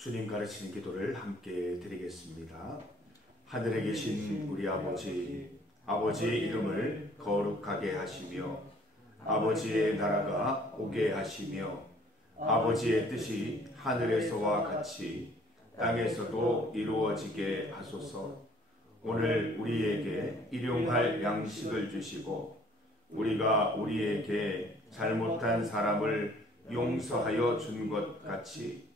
주님 가르치는 기도를 함께 드리겠습니다. 하늘에 계신 우리 아버지, 아버지의 이름을 거룩하게 하시며 아버지의 나라가 오게 하시며 아버지의 뜻이 하늘에서와 같이 땅에서도 이루어지게 하소서. 오늘 우리에게 일용할 양식을 주시고 우리가 우리에게 잘못한 사람을 용서하여 준 것 같이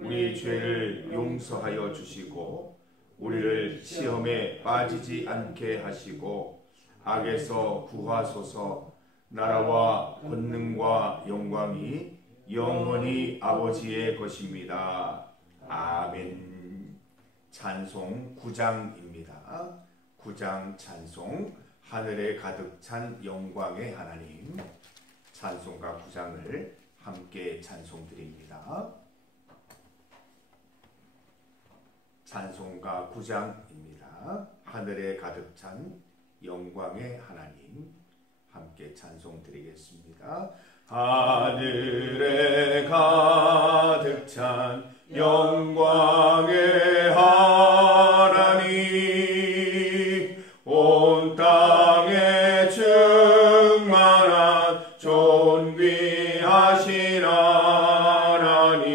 우리 죄를 용서하여 주시고 우리를 시험에 빠지지 않게 하시고 악에서 구하소서. 나라와 권능과 영광이 영원히 아버지의 것입니다. 아멘. 찬송 9장입니다. 9장 찬송, 하늘에 가득 찬 영광의 하나님. 찬송가 9장을 함께 찬송드립니다. 찬송가 9장입니다. 하늘에 가득 찬 영광의 하나님. 함께 찬송드리겠습니다. 하늘에 가득 찬 영광의 하나님, 온 땅에 충만한 존귀하신 하나님,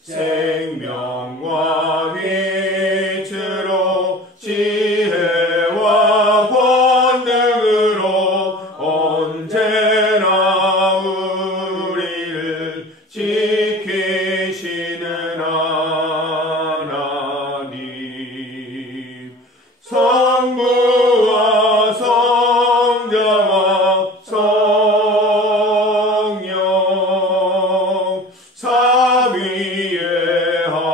생명과 빛으로 지혜와 권능으로 언제나 우리를 지키시는 하나님, 성부와 성자와 성령 삼위의 하나님,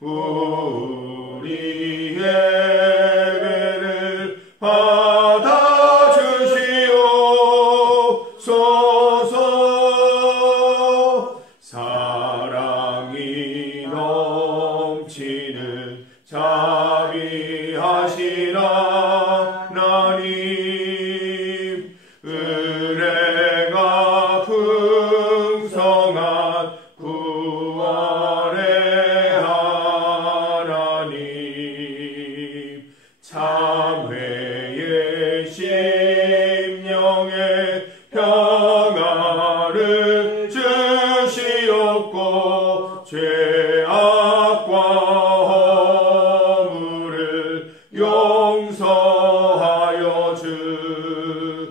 우리 예배를 받아주시옵소서. 사랑이 넘치는 자비하신 하나님, 은혜가 풍성한 구원의 하나님, 참회의 심령에 평안을 주시옵고 죄악과 허물을 용서하여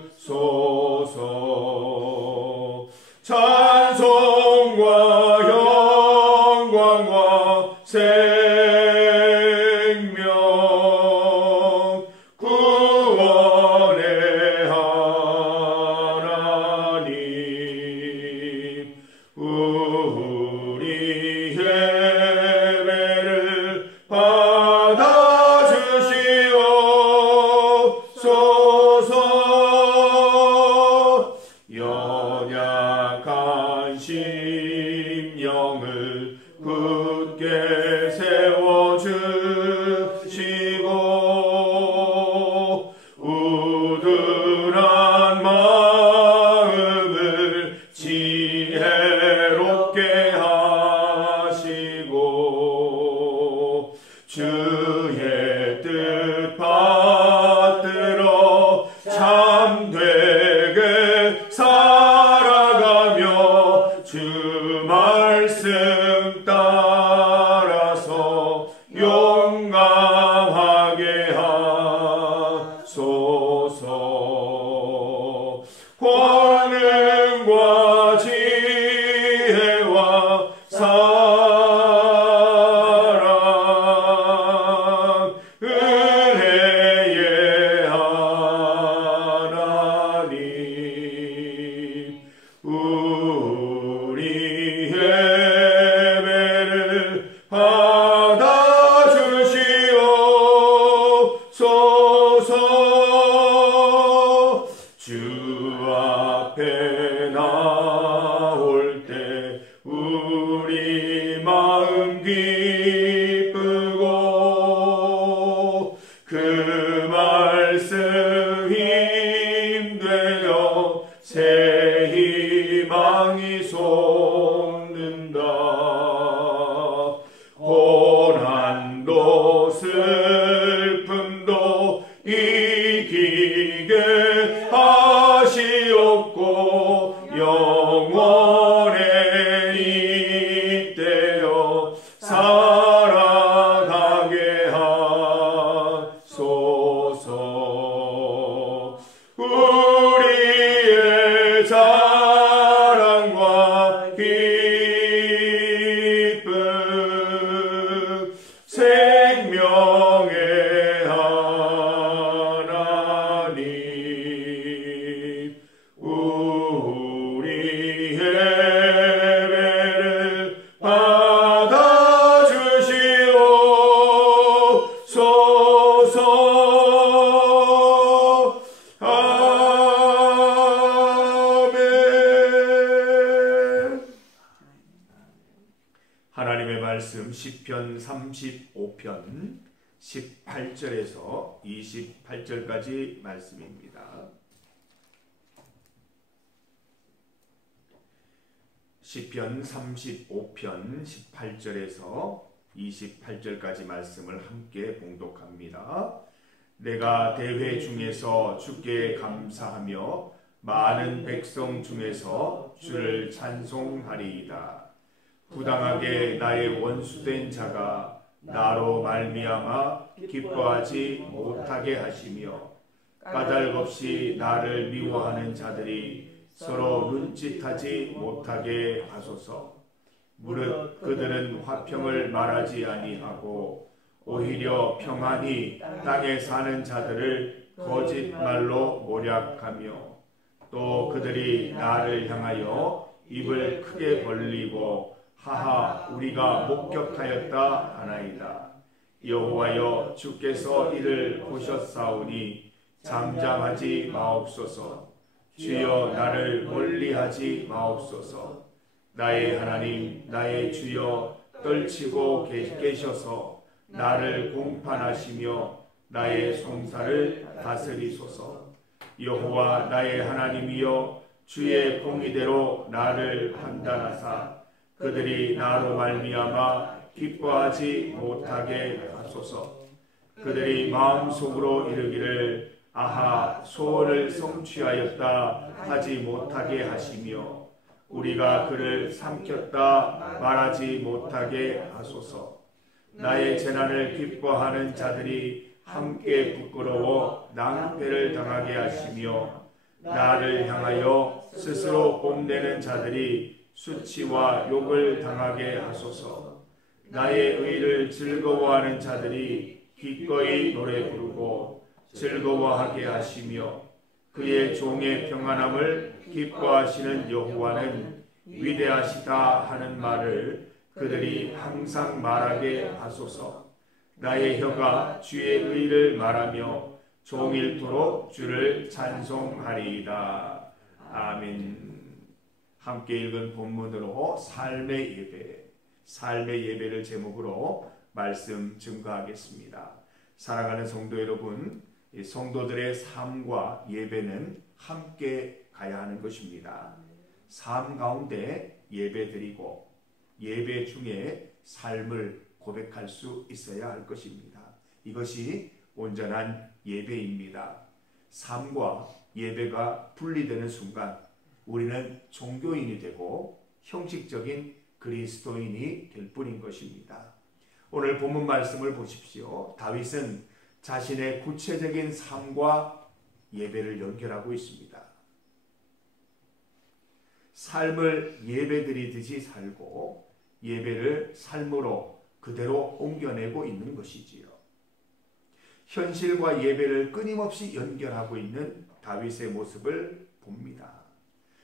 주소서. 찬송과 영광과 생명 구원의 하나님, 우리 예배를 받아주시옵소서. 연약한 심령을 굳게 세워주시고 우둔한 마음을 지혜롭게 하시고 주의 뜻 받들어 참되게 살아가며 주 말씀 따라서 용감하게 하소서. 권능과 지혜와 사랑, 은혜의 하나님, 우리 예배를 받아주시옵소서. 주 앞에 나올 때 우리 마음 기쁘고 그 말씀 힘되어 새 말씀 시편 35편 18절에서 28절까지 말씀입니다. 시편 35편 18절에서 28절까지 말씀을 함께 봉독합니다. 내가 대회 중에서 주께 감사하며 많은 백성 중에서 주를 찬송하리이다. 부당하게 나의 원수된 자가 나로 말미암아 기뻐하지 못하게 하시며 까닭없이 나를 미워하는 자들이 서로 눈짓하지 못하게 하소서. 무릇 그들은 화평을 말하지 아니하고 오히려 평안히 땅에 사는 자들을 거짓말로 모략하며 또 그들이 나를 향하여 입을 크게 벌리고 하하 우리가 목격하였다 하나이다. 여호와여 주께서 이를 보셨사오니 잠잠하지 마옵소서. 주여 나를 멀리하지 마옵소서. 나의 하나님 나의 주여 떨치고 계셔서 나를 공판하시며 나의 송사를 다스리소서. 여호와 나의 하나님이여 주의 공의대로 나를 판단하사 그들이 나로 말미암아 기뻐하지 못하게 하소서. 그들이 마음속으로 이르기를 아하 소원을 성취하였다 하지 못하게 하시며 우리가 그를 삼켰다 말하지 못하게 하소서. 나의 재난을 기뻐하는 자들이 함께 부끄러워 낭패를 당하게 하시며 나를 향하여 스스로 뽐내는 자들이 수치와 욕을 당하게 하소서. 나의 의를 즐거워하는 자들이 기꺼이 노래 부르고 즐거워하게 하시며 그의 종의 평안함을 기뻐하시는 여호와는 위대하시다 하는 말을 그들이 항상 말하게 하소서. 나의 혀가 주의 의를 말하며 종일토록 주를 찬송하리이다. 아멘. 함께 읽은 본문으로 삶의 예배를 제목으로 말씀 증거하겠습니다. 사랑하는 성도 여러분, 이 성도들의 삶과 예배는 함께 가야 하는 것입니다. 삶 가운데 예배드리고 예배 중에 삶을 고백할 수 있어야 할 것입니다. 이것이 온전한 예배입니다. 삶과 예배가 분리되는 순간 우리는 종교인이 되고 형식적인 그리스도인이 될 뿐인 것입니다. 오늘 본문 말씀을 보십시오. 다윗은 자신의 구체적인 삶과 예배를 연결하고 있습니다. 삶을 예배드리듯이 살고 예배를 삶으로 그대로 옮겨내고 있는 것이지요. 현실과 예배를 끊임없이 연결하고 있는 다윗의 모습을 봅니다.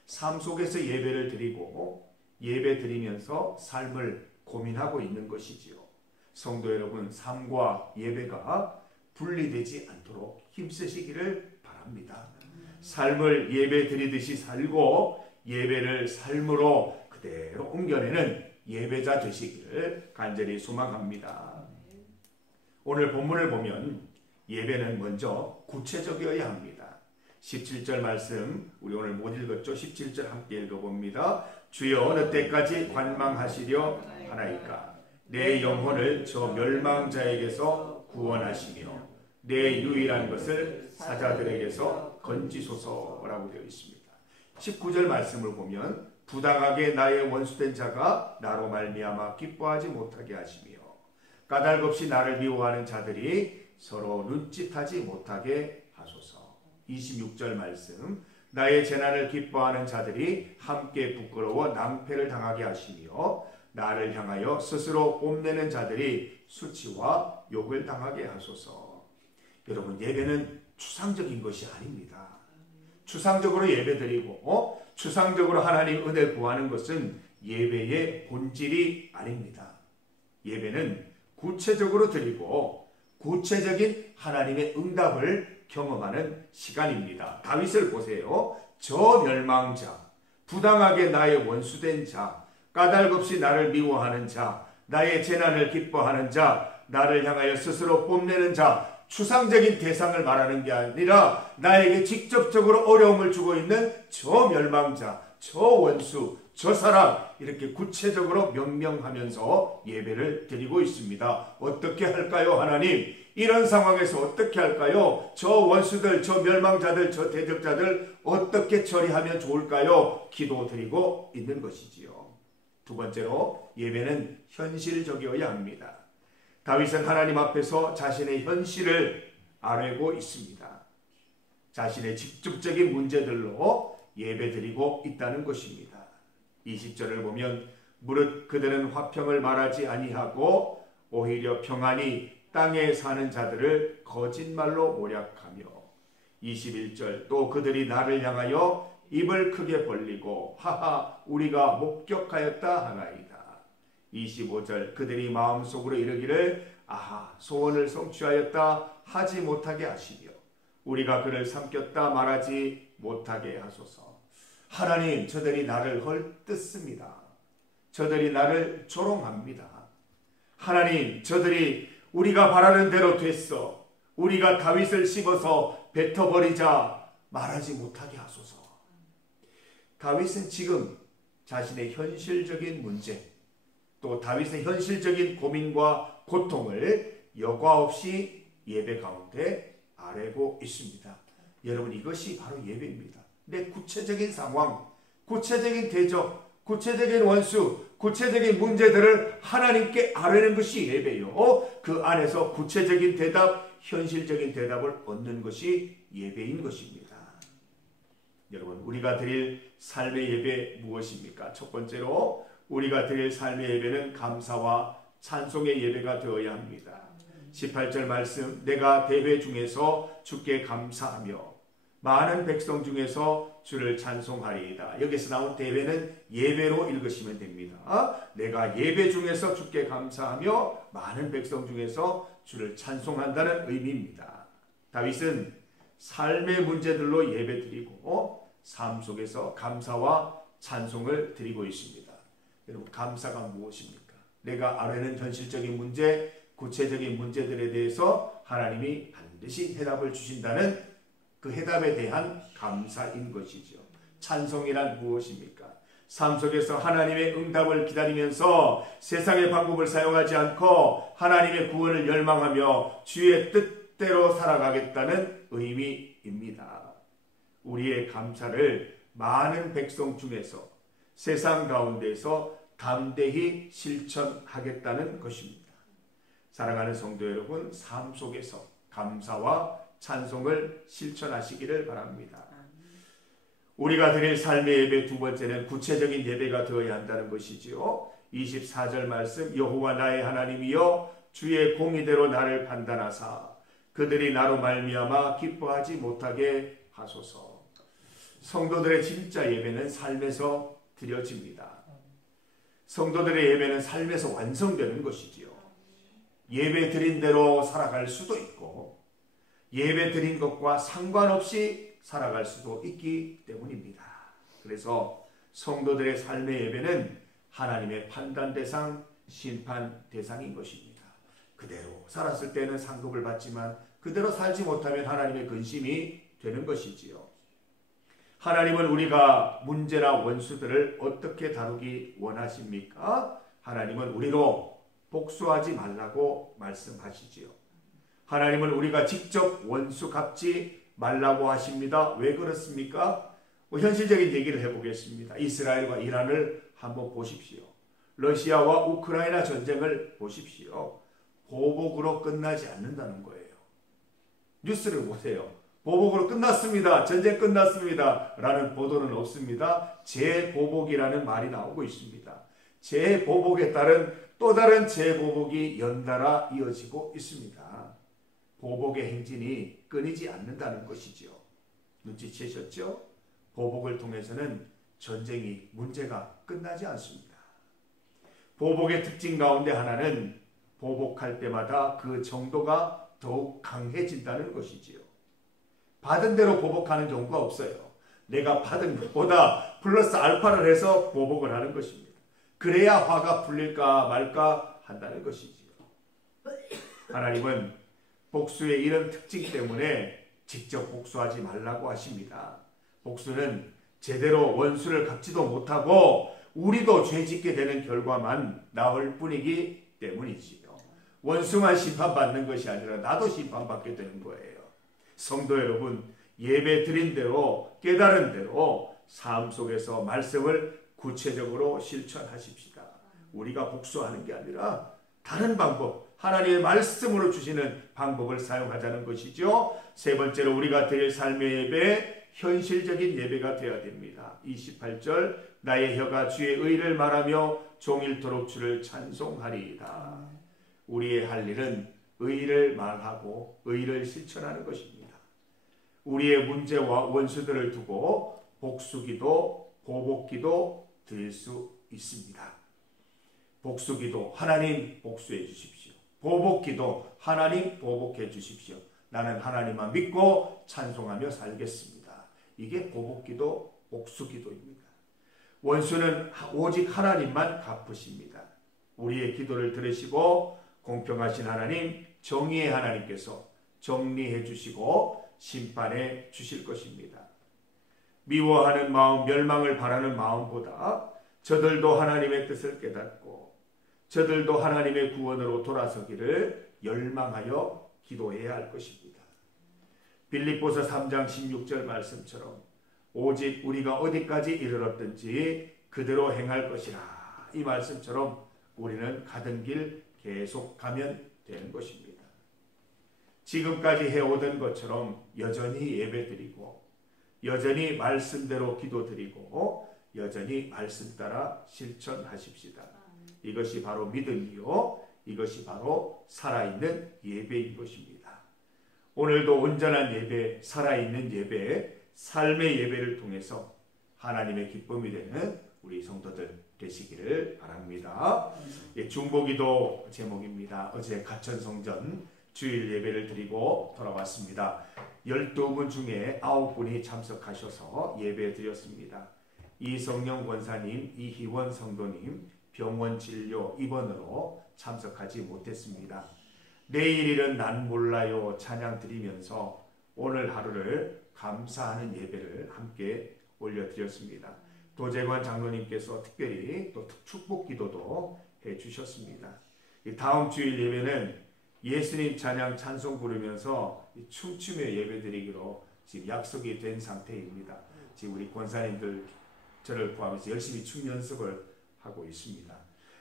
삶 속에서 예배를 드리고 예배 드리면서 삶을 고민하고 있는 것이지요. 성도 여러분, 삶과 예배가 분리되지 않도록 힘쓰시기를 바랍니다. 삶을 예배 드리듯이 살고 예배를 삶으로 그대로 옮겨내는 예배자 되시기를 간절히 소망합니다. 오늘 본문을 보면 예배는 먼저 구체적이어야 합니다. 17절 말씀 우리 오늘 못 읽었죠? 17절 함께 읽어봅니다. 주여 어느 때까지 관망하시려 하나이까? 내 영혼을 저 멸망자에게서 구원하시며 내 유일한 것을 사자들에게서 건지소서라고 되어 있습니다. 19절 말씀을 보면 부당하게 나의 원수된 자가 나로 말미암아 기뻐하지 못하게 하시며 까닭없이 나를 미워하는 자들이 서로 눈짓하지 못하게 하소서. 26절 말씀 나의 재난을 기뻐하는 자들이 함께 부끄러워 낭패를 당하게 하시며 나를 향하여 스스로 뽐내는 자들이 수치와 욕을 당하게 하소서. 여러분, 예배는 추상적인 것이 아닙니다. 추상적으로 예배드리고 추상적으로 하나님 은혜 구하는 것은 예배의 본질이 아닙니다. 예배는 구체적으로 드리고 구체적인 하나님의 응답을 경험하는 시간입니다. 다윗을 보세요. 저 멸망자, 부당하게 나의 원수된 자, 까닭없이 나를 미워하는 자, 나의 재난을 기뻐하는 자, 나를 향하여 스스로 뽐내는 자, 추상적인 대상을 말하는 게 아니라 나에게 직접적으로 어려움을 주고 있는 저 멸망자, 저 원수, 저 사람, 이렇게 구체적으로 명명하면서 예배를 드리고 있습니다. 어떻게 할까요, 하나님? 이런 상황에서 어떻게 할까요? 저 원수들, 저 멸망자들, 저 대적자들 어떻게 처리하면 좋을까요? 기도드리고 있는 것이지요. 두 번째로 예배는 현실적이어야 합니다. 다윗은 하나님 앞에서 자신의 현실을 아뢰고 있습니다. 자신의 직접적인 문제들로 예배드리고 있다는 것입니다. 20절을 보면 무릇 그들은 화평을 말하지 아니하고 오히려 평안히 땅에 사는 자들을 거짓말로 모략하며 21절 또 그들이 나를 향하여 입을 크게 벌리고 하하 우리가 목격하였다 하나이다. 25절 그들이 마음속으로 이르기를 아하 소원을 성취하였다 하지 못하게 하시며 우리가 그를 삼켰다 말하지 못하게 하소서. 하나님 저들이 나를 헐뜯습니다. 저들이 나를 조롱합니다. 하나님 저들이 우리가 바라는 대로 됐어. 우리가 다윗을 씹어서 뱉어버리자 말하지 못하게 하소서. 다윗은 지금 자신의 현실적인 문제 또 다윗의 현실적인 고민과 고통을 여과 없이 예배 가운데 아뢰고 있습니다. 여러분 이것이 바로 예배입니다. 내 구체적인 상황, 구체적인 대적, 구체적인 원수, 구체적인 문제들을 하나님께 아뢰는 것이 예배요. 그 안에서 구체적인 대답, 현실적인 대답을 얻는 것이 예배인 것입니다. 여러분 우리가 드릴 삶의 예배 무엇입니까? 첫 번째로 우리가 드릴 삶의 예배는 감사와 찬송의 예배가 되어야 합니다. 18절 말씀 내가 대회 중에서 주께 감사하며 많은 백성 중에서 주를 찬송하리이다. 여기서 나온 대회는 예배로 읽으시면 됩니다. 내가 예배 중에서 주께 감사하며 많은 백성 중에서 주를 찬송한다는 의미입니다. 다윗은 삶의 문제들로 예배드리고 삶 속에서 감사와 찬송을 드리고 있습니다. 여러분 감사가 무엇입니까? 내가 아뢰는 현실적인 문제, 구체적인 문제들에 대해서 하나님이 반드시 해답을 주신다는 그 해답에 대한 감사인 것이죠. 찬송이란 무엇입니까? 삶 속에서 하나님의 응답을 기다리면서 세상의 방법을 사용하지 않고 하나님의 구원을 열망하며 주의 뜻대로 살아가겠다는 의미입니다. 우리의 감사를 많은 백성 중에서 세상 가운데서 담대히 실천하겠다는 것입니다. 사랑하는 성도 여러분, 삶 속에서 감사와 찬송을 실천하시기를 바랍니다. 우리가 드릴 삶의 예배 두 번째는 구체적인 예배가 되어야 한다는 것이지요. 24절 말씀 여호와 나의 하나님이여 주의 공의대로 나를 판단하사 그들이 나로 말미암아 기뻐하지 못하게 하소서. 성도들의 진짜 예배는 삶에서 드려집니다. 성도들의 예배는 삶에서 완성되는 것이지요. 예배 드린 대로 살아갈 수도 있고 예배 드린 것과 상관없이 살아갈 수도 있기 때문입니다. 그래서 성도들의 삶의 예배는 하나님의 판단 대상, 심판 대상인 것입니다. 그대로 살았을 때는 상급을 받지만 그대로 살지 못하면 하나님의 근심이 되는 것이지요. 하나님은 우리가 문제나 원수들을 어떻게 다루기 원하십니까? 하나님은 우리로 복수하지 말라고 말씀하시지요. 하나님은 우리가 직접 원수 갚지 말라고 하십니다. 왜 그렇습니까? 현실적인 얘기를 해보겠습니다. 이스라엘과 이란을 한번 보십시오. 러시아와 우크라이나 전쟁을 보십시오. 보복으로 끝나지 않는다는 거예요. 뉴스를 보세요. 보복으로 끝났습니다. 전쟁 끝났습니다. 라는 보도는 없습니다. 재보복이라는 말이 나오고 있습니다. 재보복에 따른 또 다른 재보복이 연달아 이어지고 있습니다. 보복의 행진이 끊이지 않는다는 것이죠. 눈치채셨죠? 보복을 통해서는 전쟁이 문제가 끝나지 않습니다. 보복의 특징 가운데 하나는 보복할 때마다 그 정도가 더욱 강해진다는 것이지요. 받은 대로 보복하는 경우가 없어요. 내가 받은 것보다 플러스 알파를 해서 보복을 하는 것입니다. 그래야 화가 풀릴까 말까 한다는 것이지요. 하나님은 복수의 이런 특징 때문에 직접 복수하지 말라고 하십니다. 복수는 제대로 원수를 갚지도 못하고 우리도 죄짓게 되는 결과만 나올 뿐이기 때문이지요. 원수만 심판받는 것이 아니라 나도 심판받게 되는 거예요. 성도 여러분, 예배 드린 대로 깨달은 대로 삶 속에서 말씀을 구체적으로 실천하십시다. 우리가 복수하는 게 아니라 다른 방법, 하나님의 말씀으로 주시는 방법을 사용하자는 것이죠. 세 번째로 우리가 드릴 삶의 예배, 현실적인 예배가 되어야 됩니다. 28절 나의 혀가 주의 의를 말하며 종일토록 주를 찬송하리이다. 우리의 할 일은 의를 말하고 의를 실천하는 것입니다. 우리의 문제와 원수들을 두고 복수기도, 보복기도 드릴 수 있습니다. 복수기도 하나님 복수해 주십시오. 보복기도 하나님 보복해 주십시오. 나는 하나님만 믿고 찬송하며 살겠습니다. 이게 보복기도, 복수기도입니다. 원수는 오직 하나님만 갚으십니다. 우리의 기도를 들으시고 공평하신 하나님, 정의의 하나님께서 정리해 주시고 심판해 주실 것입니다. 미워하는 마음, 멸망을 바라는 마음보다 저들도 하나님의 뜻을 깨닫고 저들도 하나님의 구원으로 돌아서기를 열망하여 기도해야 할 것입니다. 빌립보서 3장 16절 말씀처럼 오직 우리가 어디까지 이르렀든지 그대로 행할 것이라. 이 말씀처럼 우리는 가던 길 계속 가면 되는 것입니다. 지금까지 해오던 것처럼 여전히 예배드리고 여전히 말씀대로 기도드리고 여전히 말씀 따라 실천하십시다. 이것이 바로 믿음이요, 이것이 바로 살아있는 예배인 것입니다. 오늘도 온전한 예배, 살아있는 예배, 삶의 예배를 통해서 하나님의 기쁨이 되는 우리 성도들 되시기를 바랍니다. 중보기도 제목입니다. 어제 가천성전 주일 예배를 드리고 돌아왔습니다. 12분 중에 9분이 참석하셔서 예배 드렸습니다. 이성령 권사님, 이희원 성도님 병원 진료 입원으로 참석하지 못했습니다. 내일일은 난 몰라요 찬양 드리면서 오늘 하루를 감사하는 예배를 함께 올려드렸습니다. 도재관 장로님께서 특별히 또 축복 기도도 해주셨습니다. 다음 주일 예배는 예수님 찬양 찬송 부르면서 춤추며 예배드리기로 지금 약속이 된 상태입니다. 지금 우리 권사님들 저를 포함해서 열심히 춤 연습을 하고 있습니다.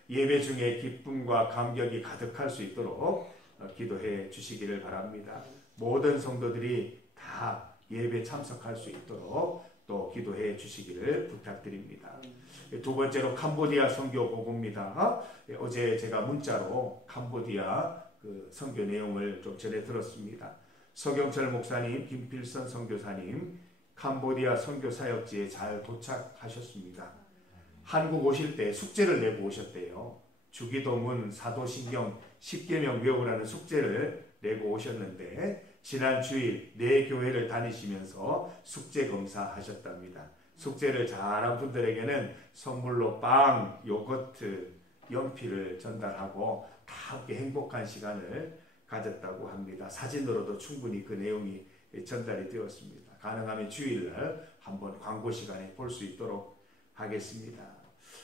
예배 중에 기쁨과 감격이 가득할 수 있도록 기도해 주시기를 바랍니다. 모든 성도들이 다 예배 참석할 수 있도록 또 기도해 주시기를 부탁드립니다. 두 번째로 캄보디아 선교 보고입니다. 어제 제가 문자로 캄보디아 선교 내용을 좀 전해 들었습니다. 서경철 목사님, 김필선 선교사님 캄보디아 선교 사역지에 잘 도착하셨습니다. 한국 오실 때 숙제를 내고 오셨대요. 주기도문, 사도신경, 10계명 외우라는 숙제를 내고 오셨는데 지난 주일 네 교회를 다니시면서 숙제 검사하셨답니다. 숙제를 잘한 분들에게는 선물로 빵, 요거트, 연필을 전달하고 다 함께 행복한 시간을 가졌다고 합니다. 사진으로도 충분히 그 내용이 전달이 되었습니다. 가능하면 주일날 한번 광고 시간에 볼 수 있도록 하겠습니다.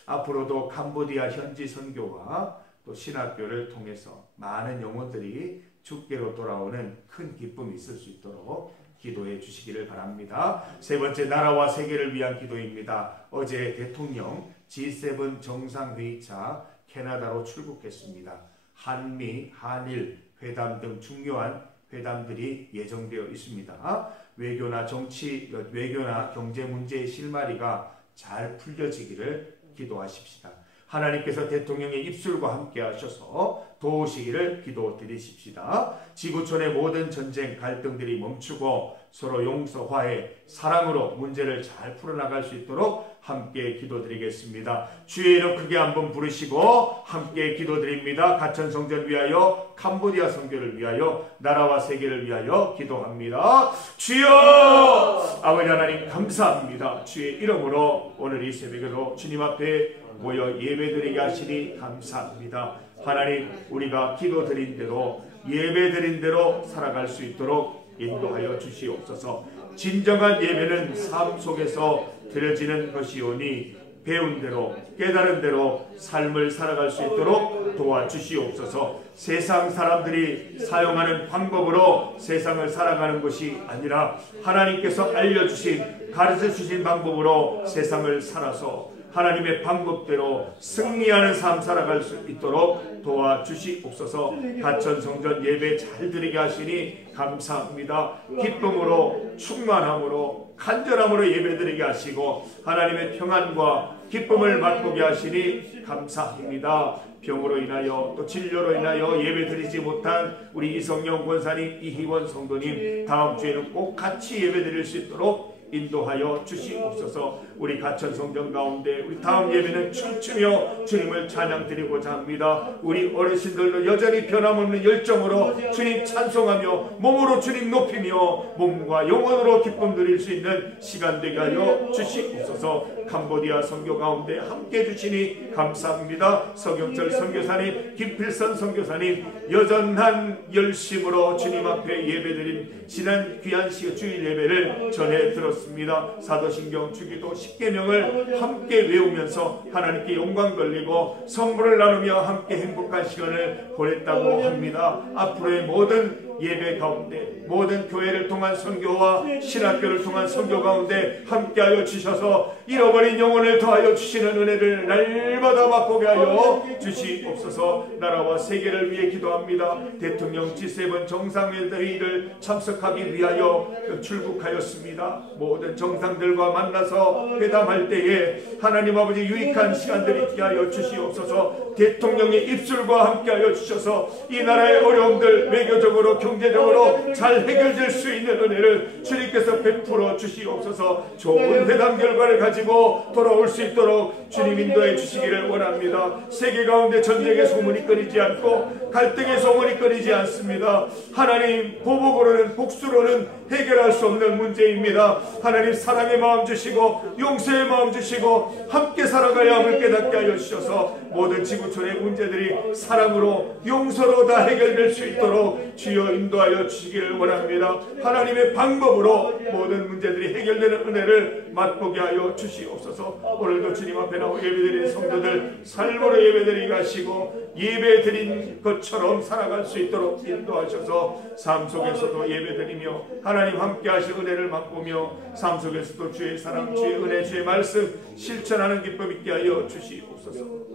앞으로도 캄보디아 현지 선교와 또 신학교를 통해서 많은 영혼들이 주께로 돌아오는 큰 기쁨이 있을 수 있도록 기도해 주시기를 바랍니다. 세 번째, 나라와 세계를 위한 기도입니다. 어제 대통령 G7 정상회의차 캐나다로 출국했습니다. 한미, 한일 회담 등 중요한 회담들이 예정되어 있습니다. 외교나 정치, 외교나 경제 문제의 실마리가 잘 풀려지기를 기도하십시다. 하나님께서 대통령의 입술과 함께 하셔서 도우시기를 기도드리십시다. 지구촌의 모든 전쟁, 갈등들이 멈추고 서로 용서, 화해, 사랑으로 문제를 잘 풀어나갈 수 있도록 함께 기도드리겠습니다. 주의 이름 크게 한번 부르시고 함께 기도드립니다. 가천성전 위하여, 캄보디아 선교를 위하여, 나라와 세계를 위하여 기도합니다. 주여! 아버지 하나님 감사합니다. 주의 이름으로 오늘 이 새벽에도 주님 앞에 모여 예배드리게 하시니 감사합니다. 하나님, 우리가 기도드린 대로 예배드린 대로 살아갈 수 있도록 인도하여 주시옵소서. 진정한 예배는 삶 속에서 드려지는 것이오니 배운 대로 깨달은 대로 삶을 살아갈 수 있도록 도와주시옵소서. 세상 사람들이 사용하는 방법으로 세상을 살아가는 것이 아니라 하나님께서 알려주신 가르쳐주신 방법으로 세상을 살아서 하나님의 방법대로 승리하는 삶 살아갈 수 있도록 도와주시옵소서. 가천 성전 예배 잘 드리게 하시니 감사합니다. 기쁨으로 충만함으로 간절함으로 예배 드리게 하시고 하나님의 평안과 기쁨을 맛보게 하시니 감사합니다. 병으로 인하여 또 진료로 인하여 예배 드리지 못한 우리 이성영 권사님, 이희원 성도님 다음 주에는 꼭 같이 예배 드릴 수 있도록 인도하여 주시옵소서. 우리 가천 성전 가운데 우리 다음 예배는 춤추며 주님을 찬양드리고자 합니다. 우리 어르신들도 여전히 변함없는 열정으로 주님 찬송하며 몸으로 주님 높이며 몸과 영혼으로 기쁨 드릴 수 있는 시간 되게 하여 주시옵소서. 캄보디아 선교 가운데 함께 해주시니 감사합니다. 서경철 선교사님, 김필선 선교사님 여전한 열심으로 주님 앞에 예배드린 지난 귀한 주일 예배를 전해 들었습니다. 사도신경 주기도 10계명을 함께 외우면서 하나님께 영광 돌리고 선물을 나누며 함께 행복한 시간을 보냈다고 합니다. 앞으로의 모든 예배 가운데 모든 교회를 통한 선교와 신학교를 통한 선교 가운데 함께하여 주셔서 잃어버린 영혼을 더하여 주시는 은혜를 날마다 맛보게 하여 주시옵소서. 나라와 세계를 위해 기도합니다. 대통령 G7 정상회의를 참석하기 위하여 출국하였습니다. 모든 정상들과 만나서 회담할 때에 하나님 아버지 유익한 시간들이 있게 하여 주시옵소서. 대통령의 입술과 함께하여 주셔서 이 나라의 어려움들 외교적으로 경제적으로 잘 해결될 수 있는 은혜를 주님께서 베풀어 주시옵소서. 좋은 회담 결과를 가지고 돌아올 수 있도록 주님 인도해 주시기를 원합니다. 세계 가운데 전쟁의 소문이 끊이지 않고 갈등의 소문이 끊이지 않습니다. 하나님, 보복으로는 복수로는 해결할 수 없는 문제입니다. 하나님, 사랑의 마음 주시고 용서의 마음 주시고 함께 살아가야 함을 깨닫게 하여 주셔서 모든 지구촌의 문제들이 사랑으로 용서로 다 해결될 수 있도록 주여 인도하여 주시기를 원합니다. 하나님의 방법으로 모든 문제들이 해결되는 은혜를 맛보게 하여 주시옵소서. 오늘도 주님 앞에 나와 예배드린 성도들 삶으로 예배드리게 하시고 예배드린 것처럼 살아갈 수 있도록 인도하셔서 삶 속에서도 예배드리며 하나님 함께 하실 은혜를 맛보며 삶 속에서도 주의 사랑, 주의 은혜, 주의 말씀 실천하는 기쁨 있게 하여 주시옵소서.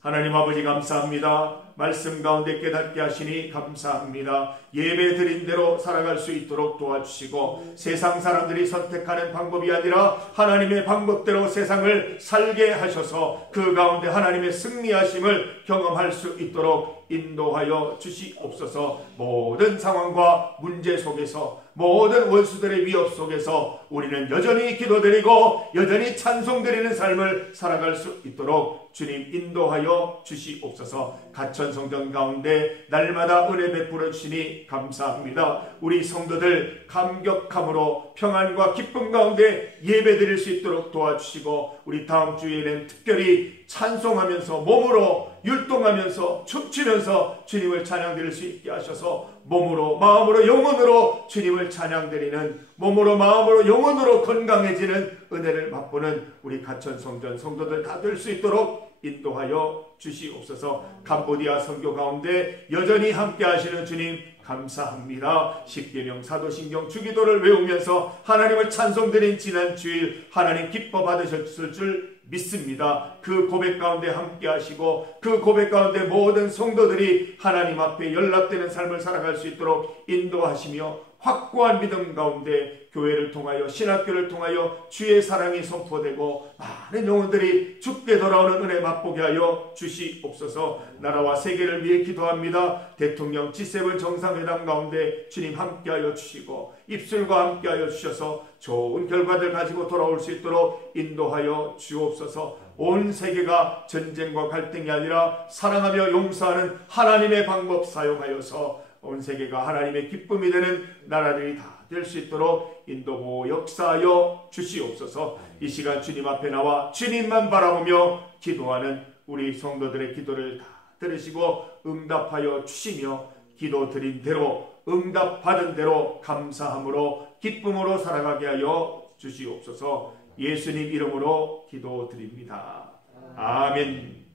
하나님 아버지 감사합니다. 말씀 가운데 깨닫게 하시니 감사합니다. 예배 드린 대로 살아갈 수 있도록 도와주시고 세상 사람들이 선택하는 방법이 아니라 하나님의 방법대로 세상을 살게 하셔서 그 가운데 하나님의 승리하심을 경험할 수 있도록 인도하여 주시옵소서. 모든 상황과 문제 속에서 모든 원수들의 위협 속에서 우리는 여전히 기도드리고 여전히 찬송드리는 삶을 살아갈 수 있도록 주님 인도하여 주시옵소서. 가천 성전 가운데 날마다 은혜 베풀어 주시니 감사합니다. 우리 성도들 감격함으로 평안과 기쁨 가운데 예배드릴 수 있도록 도와주시고 우리 다음 주에는 특별히 찬송하면서 몸으로 율동하면서 춤추면서 주님을 찬양드릴 수 있게 하셔서 몸으로 마음으로 영혼으로 주님을 찬양드리는 몸으로 마음으로 영혼으로 건강해지는 은혜를 맛보는 우리 가천 성전 성도들 다 될 수 있도록 인도하여 주시옵소서. 캄보디아 선교 가운데 여전히 함께 하시는 주님 감사합니다. 10계명 사도신경 주기도를 외우면서 하나님을 찬송드린 지난 주일 하나님 기뻐 받으셨을 줄 믿습니다. 그 고백 가운데 함께 하시고 그 고백 가운데 모든 성도들이 하나님 앞에 연락되는 삶을 살아갈 수 있도록 인도하시며 확고한 믿음 가운데 교회를 통하여 신학교를 통하여 주의 사랑이 선포되고 많은 영혼들이 죽게 돌아오는 은혜 맛보게 하여 주시옵소서. 나라와 세계를 위해 기도합니다. 대통령 G7 정상회담 가운데 주님 함께하여 주시고 입술과 함께하여 주셔서 좋은 결과들 가지고 돌아올 수 있도록 인도하여 주옵소서. 온 세계가 전쟁과 갈등이 아니라 사랑하며 용서하는 하나님의 방법 사용하여서 온 세계가 하나님의 기쁨이 되는 나라들이 다 될 수 있도록 인도고 역사하여 주시옵소서. 이 시간 주님 앞에 나와 주님만 바라보며 기도하는 우리 성도들의 기도를 다 들으시고 응답하여 주시며 기도 드린 대로 응답받은 대로 감사함으로 기쁨으로 살아가게 하여 주시옵소서. 예수님 이름으로 기도드립니다. 아멘.